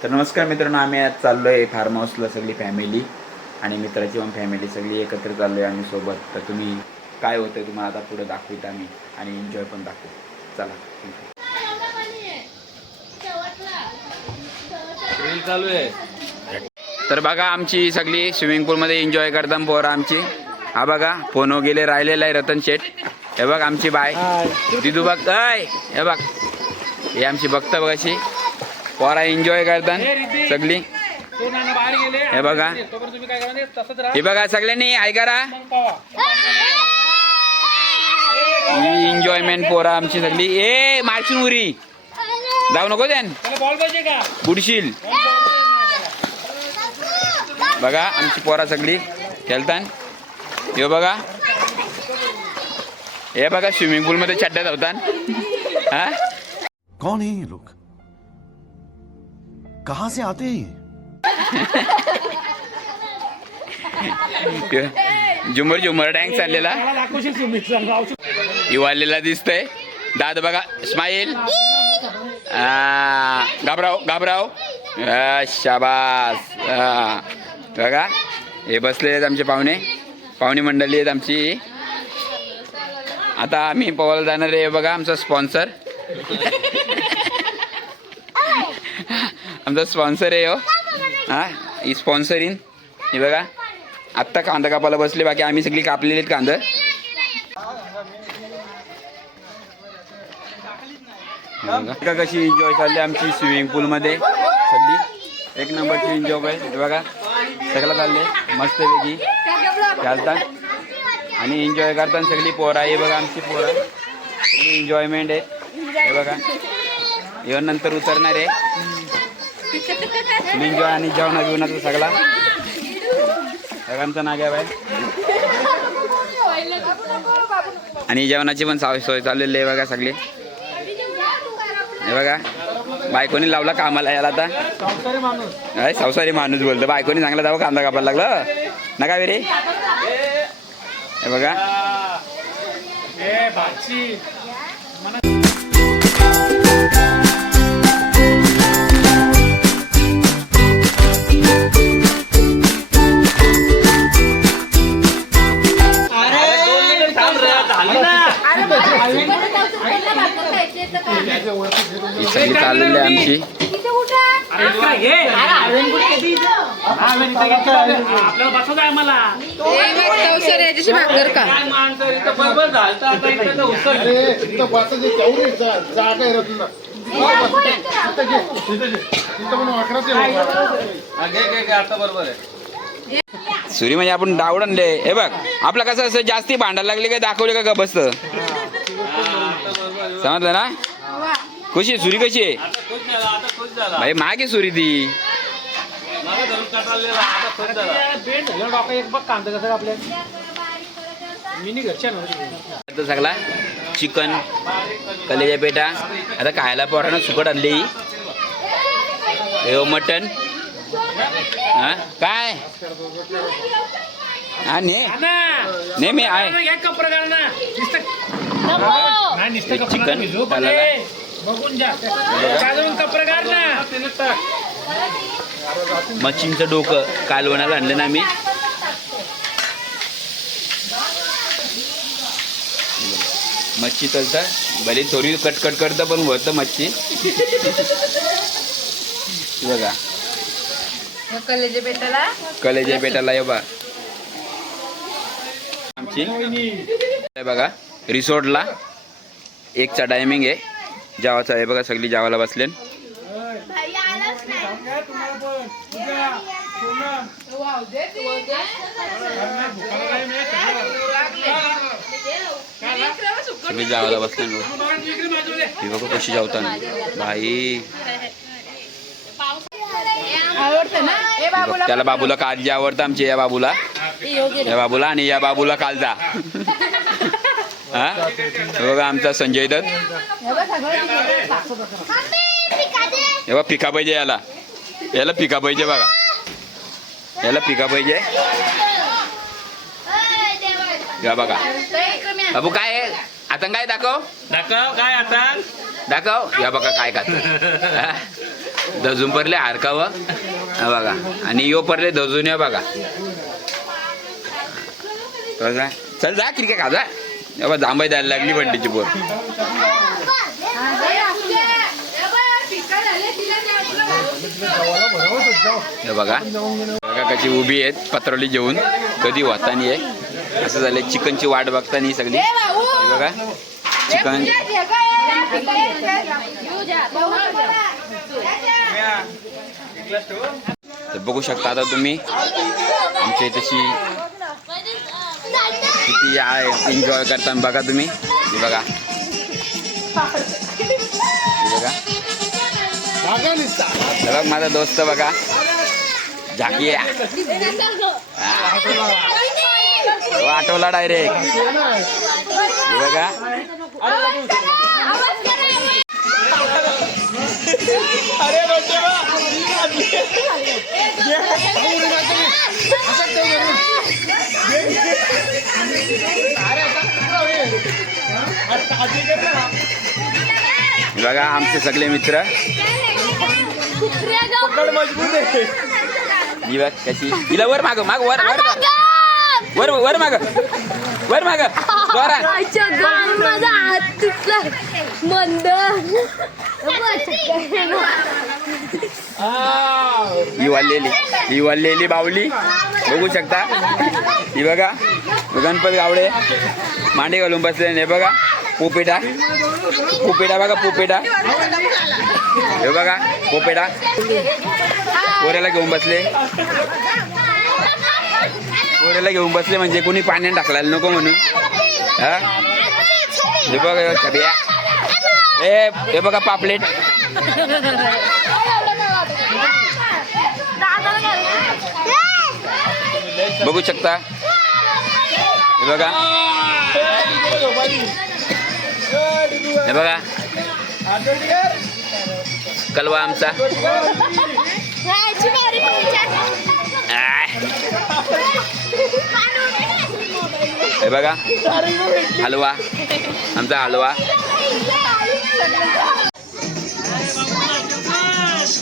तर नमस्कार मित्रांनो, आम्ही आज चाललो आहे फार्म हाऊसला सगळी फॅमिली आणि मित्राची पण फॅमिली सगळी एकत्र चाललो आहे आम्ही सोबत. तर तुम्ही काय होतं तुम्हाला आता पुढे दाखवत आम्ही आणि एन्जॉय पण दाखवू. चला. चालू आहे. तर बघा आमची सगळी स्विमिंग पूलमध्ये एन्जॉय करताना पोरं आमची. हा बघा फोन गेले राहिलेला आहे रतन शेठ. हे बघ आमची बाय दिदू बघ. हे बघ हे आमची बघता बघ अशी पोरा एन्जॉय करतात सगळी. हे बघा हे बघा सगळ्यांनी ऐका रा एन्जॉयमेंट पोरा आमची सगळी. ए मारशील उरी जाऊ नको त्यान बुडशील. बघा आमची पोरा सगळी खेळतात. हे बघा हे बघा स्विमिंग पूल मध्ये चड्ड्यात होतात. हा कौन है ये लोग, कहां से आते हैं? झुमर झुमर डँग चाललेला इवालेला दिसतंय. दादा बघा स्माईल. घाबराव घाबराव. शाबास. बघा हे बसलेले आहेत आमचे पाहुणे मंडळी आहेत आमची. आता आम्ही पोहायला जाणार आहे. बघा आमचा स्पॉन्सर आमचा स्पॉन्सर आहे हो. हा ही स्पॉन्सर हे बघा आत्ता कांदा कापायला बसले. बाकी आम्ही सगळी कापलेली आहेत कांदा. बघा कशी एन्जॉय चालली आमची स्विमिंग पूलमध्ये सगळी एक नंबरची एन्जॉय आहे. बघा सगळं चालले मस्तपैकी घालतात आणि एन्जॉय करतात सगळी पोरा. हे बघा आमची पोरा सगळी एन्जॉयमेंट आहे. हे बघा येऊन नंतर उतरणार आहे एन्जॉय आणि जेवणा बिवणाचा सगळा सगळ्यांचा नाग्या बाय. आणि जेवणाची पण सोय चाललेली आहे बघा सगळी. हे बघा बायकोनी लावला कामाला याला. आता संसारी माणूस बोलतो. बायकोनी चांगला जावं कांदा कापायला लागलं नका रे. हे बघा सगळी चाललेली आहे आमची. सुरी म्हणजे आपण डावड आणले. हे बघ आपलं कसं असं जास्ती भांडायला लागले काय दाखवले का बसत समजलं ना. कशी आहे सुरी कशी आहे भाई मागे सुरी ती. सगळा चिकन कलेजा पेटा आता खायला पोरानं सुकट आणली. मटन हा काय हा ने मी आहे चिकन मच्छींचं डोकं कालवणाला आणलं ना आम्ही. मच्छी तलता भले थोडी कटकट करतं पण होतं मच्छी. बघा कलेजे पेटाला ये बा आमची. बघा रिसॉर्टला एकचा टायमिंग आहे जेवायचा आहे. बघा सगळी जेवायला बसले. सगळी जेवायला बसले. ही बघा कशी जेवताना भाई. त्याला बाबूला काळजी आवडतं आमची. या बाबूला आणि या बाबूला कालजा. हा बघा आमचा संजय दत्त. हे बघा पिका पाहिजे याला पिका पाहिजे. बघा याला पिका पाहिजे. या बघा बाबू काय आता काय दाखव काय आता दाखव. या बघा काय खात दजून पडले हारकावं बघा आणि यो पडले दजून या बघा बघा. चल जा क्रिकेट खा जा जांबाई द्यायला लागली बंटीची पोर. हे बघा बघा कशी उभी आहेत पत्रवली जेवून कधी होतानी आहे असं झालं. चिकनची वाट बघतानी सगळी हे बघा चिकन. तर बघू शकता आता तुम्ही आमच्या इथेशी किती एन्जॉय करताना बघा तुम्ही. हे बघा बघा माझा दोस्त बघा झाकी आठवला डायरेक्ट बघा. बघा आमचे सगळे मित्र ही बघ कशी हिला वर माग माग वर वर वर वर माग वर माग ही वाढलेली बावली बघू शकता. ही बघा गणपत गावडे मांडी घालून बसले. हे बघा पोपेटा पोपेटा बघा पोपेटा. हे बघा पोपेटा पोऱ्याला घेऊन बसले. पोऱ्याला घेऊन बसले म्हणजे कोणी पाण्यात टाकलायला नको म्हणून. हा हे बघा छबिया हे बघा पापलेट. बघू शकता हे बघा हे बघा कलवा आमचा. हे बघा हलवा आमचा हलवा.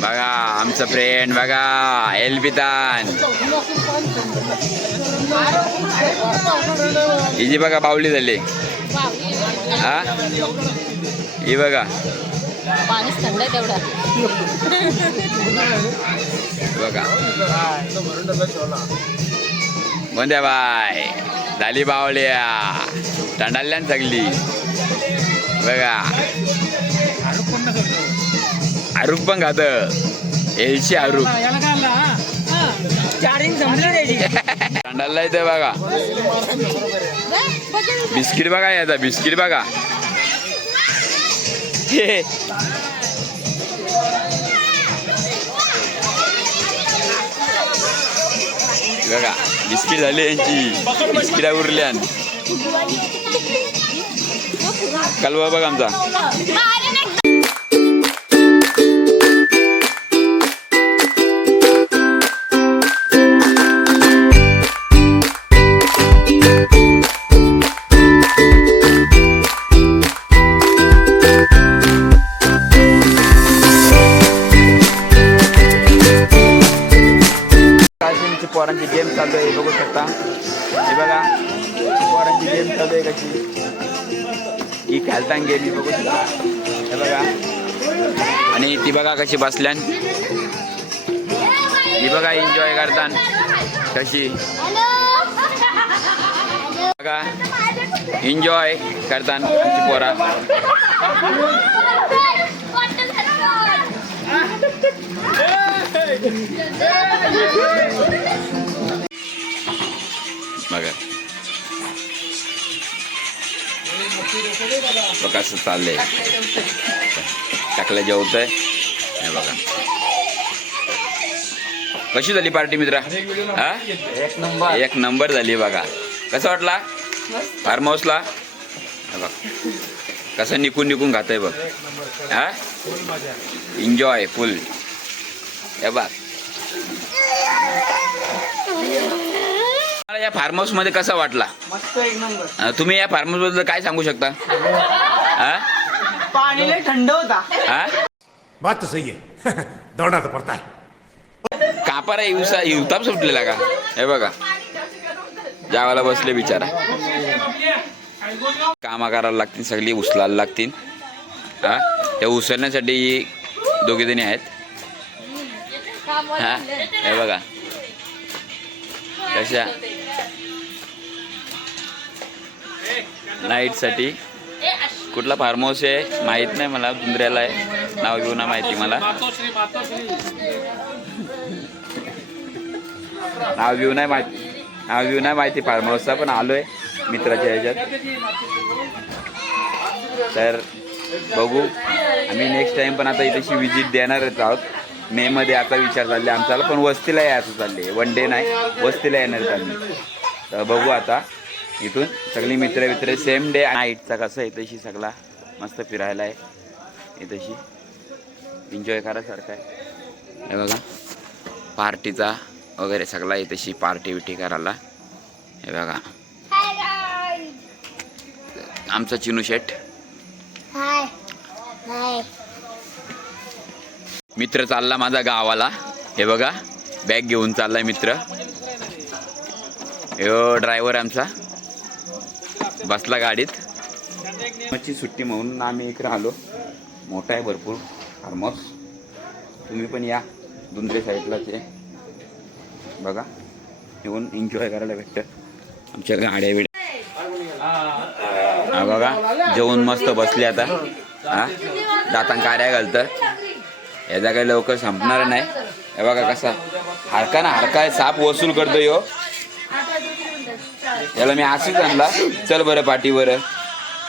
बघा आमचं फ्रेंड बघा एलबितान. ही जी बघा बावली झाली हा ही बघा बघा कोणत्या बाय झाली बावल्या थंडाल्यान सगळी बघा. आरूप पण खात एलची आरूप थंडाला येते बघा. बिस्किट बघा याचा बिस्किट बघा बघा बिस्किट झाली यांची बिस्किटा उरल्यान. कलवा बघ आमचा. पोरांची गेम चालू आहे बघू शकता. हे बघा पोरांची गेम चालू आहे कशी ही खेळताना गेम बघू शकता. हे बघा आणि ती बघा कशी बसल्यान. ही बघा एन्जॉय करताना कशी बघा एन्जॉय करताना आमची पोरा. बघा कसं चाललंय टाकलं जेवतंय. हे बघा कशी झाली पार्टी मित्रा. हा एक नंबर झाली बघा. कसं वाटला फार्म हाऊसला. बघ कसं निकून निकून खातंय बघ. हा एन्जॉय फुल. हे बघ या फार्म हाऊस मध्ये कसा वाटला. मस्त एक नंबर. तुम्ही या फार्म हाऊस बद्दल काय सांगू शकता. पाणी लय थंड होता. हा बात तो सही है दौड़ना तो पड़ता है। कापारा युताप सुटलेला का हे बघा जावाला बसले बिचारा कामा करायला लागतील सगळी उचलायला लागतील हा त्या उचलण्यासाठी दोघे जणी आहेत हा हे बघा कशा नाईट साठी कुठला फार्म हाऊस आहे माहित नाही मला दुंद्र्याला आहे नाव घेऊ ना माहिती मला नाव घेऊ नाही माहिती फार्म हाऊसचा पण आलोय मित्राच्या ह्याच्यात तर बघू आम्ही नेक्स्ट टाइम पण आता इथेशी विजिट देणारच आहोत मे मध्ये आता विचार चालले आमचा पण वस्तीला यायचं चालले वन डे नाही वस्तीला येणार चालले तर बघू आता इथून सगळी मित्र सेम डे नाईटचा कसं आहे इथेशी सगळा मस्त फिरायला आहे इथेशी एन्जॉय करायसारखं आहे हे बघा पार्टीचा वगैरे सगळा इथेशी पार्टी विटी करायला हे बघा आमचा चिनू शेठ मित्र चालला माझा गावाला हे बघा बॅग घेऊन चाललाय मित्र यो ड्रायव्हर आमचा बसला गाडीत मच्छी सुट्टी म्हणून आम्ही इकडे आलो मोठा आहे भरपूर फार्म हाऊस तुम्ही पण या दुंद्रे साईडलाच आहे बघा येऊन एन्जॉय करायला भेटतं आमच्या गाड्या बिड्या हा बघा जेवून मस्त बसले आता हा दातां कार्या घालतं याचा काही लवकर संपणार नाही हे बघा कसा हरका साप वसूल करतो यो याला मी असंच आणला चल बरं पाठीवर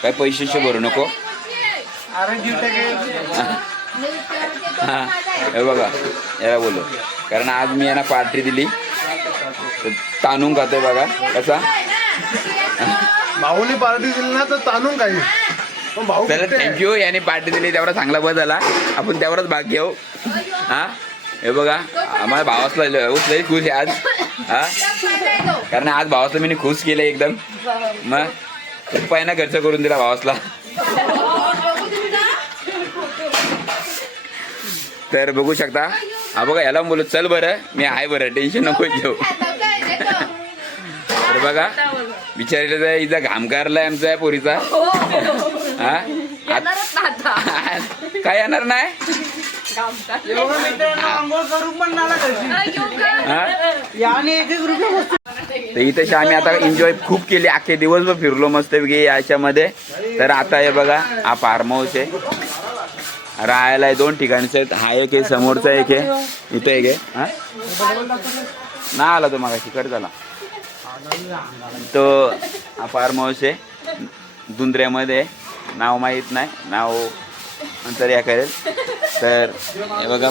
काय पैसे भरू नको हा हे बघा याला बोललो कारण आज मी यांना पार्टी दिली ताणून खातोय बघा कसा भाऊनी पार्टी दिली ना तर ताणून काही पण भाऊ तर थँक्यू याने पार्टी दिली तेवढा चांगला बस झाला आपण त्यावरच भाग घेऊ हा हे बघा आम्हाला भावासला लई खुश आहे आज हा कारण आज भावासला मी खुश केलं एकदम मग रुपयाना खर्च करून दिला भावासला तर बघू शकता हा बघा याला बोलू चल बरं मी आहे बरं टेन्शन नको घेऊ तर बघा विचारलं हिचा घाम काढलाय आमचा पोरीचा हा काय येणार नाही तर इथे आम्ही आता एन्जॉय खूप केली अख्खे दिवसभर फिरलो मस्त याच्यामध्ये तर आता हे बघा हा फार्म हाऊस आहे राहायला आहे 2 ठिकाणचे आहेत हा एक आहे समोरचा एक आहे इथे एक आहे हा ना आला तो मागाशी कट झाला तो हा फार्म हाऊस आहे दुंद्र्यामध्ये नाव माहीत नाही नाव नंतर या करेल तर हे बघा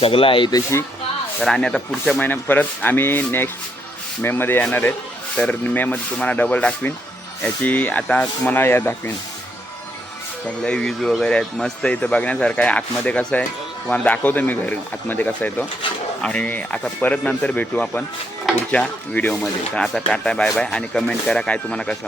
सगळं आहे तशी तर आणि आता पुढच्या महिन्यात परत आम्ही नेक्स्ट मेमध्ये येणार आहेत तर मेमध्ये तुम्हाला डबल दाखवीन याची आता तुम्हाला या दाखवीन सगळे व्ह्यूज वगैरे आहेत मस्त इथं बघण्यासारखं आहे आतमध्ये कसं आहे तुम्हाला दाखवतो मी घरी आतमध्ये कसं आहे तो आणि आता परत नंतर भेटू आपण पुढच्या व्हिडिओमध्ये तर आता टाटा बाय बाय आणि कमेंट करा काय तुम्हाला कसं